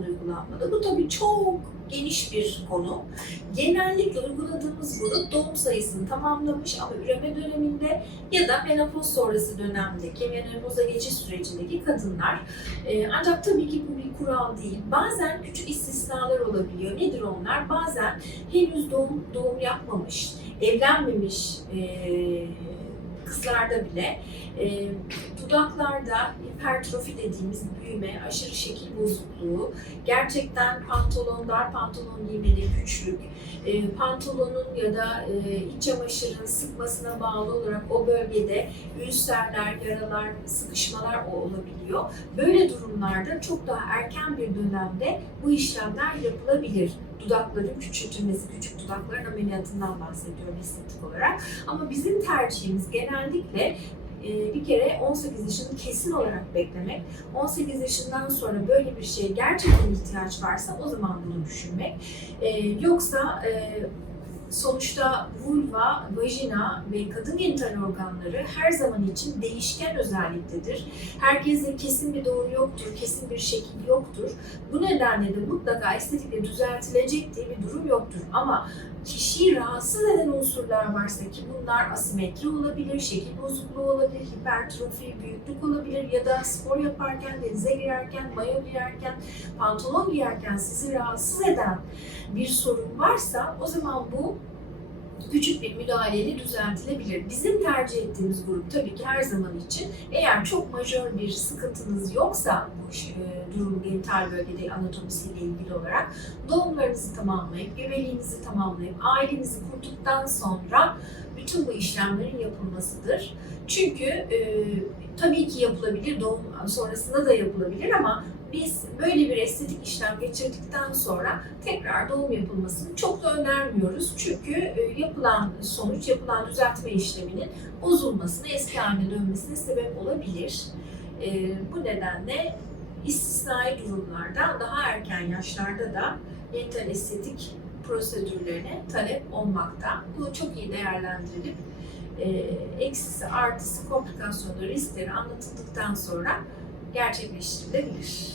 uygulanmalı. Bu tabii çok geniş bir konu. Genellikle uyguladığımız grup doğum sayısını tamamlamış ama üreme döneminde ya da menopoz sonrası dönemdeki, menopoza geçiş sürecindeki kadınlar. Ee, ancak tabii ki bu bir kural değil. Bazen küçük istisnalar olabiliyor. Nedir onlar? Bazen henüz doğum doğum yapmamış, evlenmemiş ee, kızlarda bile e, dudaklarda hipertrofi dediğimiz büyüme, aşırı şekil bozukluğu, gerçekten pantolon, dar pantolon giymeli güçlük, e, pantolonun ya da e, iç çamaşırın sıkmasına bağlı olarak o bölgede ülserler, yaralar, sıkışmalar olabiliyor. Böyle durumlarda çok daha erken bir dönemde bu işlemler yapılabilir. Dudakların küçültülmesi, küçük dudakların ameliyatından bahsediyorum estetik olarak. Ama bizim tercihimiz genellikle e, bir kere 18 yaşını kesin olarak beklemek. 18 yaşından sonra böyle bir şeye gerçekten ihtiyaç varsa o zaman bunu düşünmek. E, Yoksa e, sonuçta vulva, vajina ve kadın genital organları her zaman için değişken özelliktedir. Herkese kesin bir doğru yoktur, kesin bir şekil yoktur. Bu nedenle de mutlaka estetikle düzeltilecek diye bir durum yoktur. Ama kişiyi rahatsız eden unsurlar varsa ki bunlar asimetri olabilir, şekil bozukluğu olabilir, hipertrofi, büyüklük olabilir ya da spor yaparken, denize girerken, mayo giyerken, pantolon giyerken sizi rahatsız eden bir sorun varsa o zaman bu küçük bir müdahaleyle düzeltilebilir. Bizim tercih ettiğimiz grup tabii ki her zaman için eğer çok majör bir sıkıntınız yoksa bu e, durum genital bölgede anatomisiyle ilgili olarak doğumlarınızı tamamlayıp, gebeliğinizi tamamlayıp, ailenizi kurduktan sonra bütün bu işlemlerin yapılmasıdır. Çünkü e, tabii ki yapılabilir, doğum sonrasında da yapılabilir ama böyle bir estetik işlem geçirdikten sonra tekrar doğum yapılmasını çok da önermiyoruz. Çünkü e, yapılan sonuç, yapılan düzeltme işleminin bozulmasına, eski haline dönmesine sebep olabilir. E, bu nedenle istisnai durumlarda daha erken yaşlarda da genital estetik prosedürlerine talep olmakta. Bu çok iyi değerlendirilip e, eksisi, artısı, komplikasyonları, riskleri anlatıldıktan sonra gerçekleştirilebilir.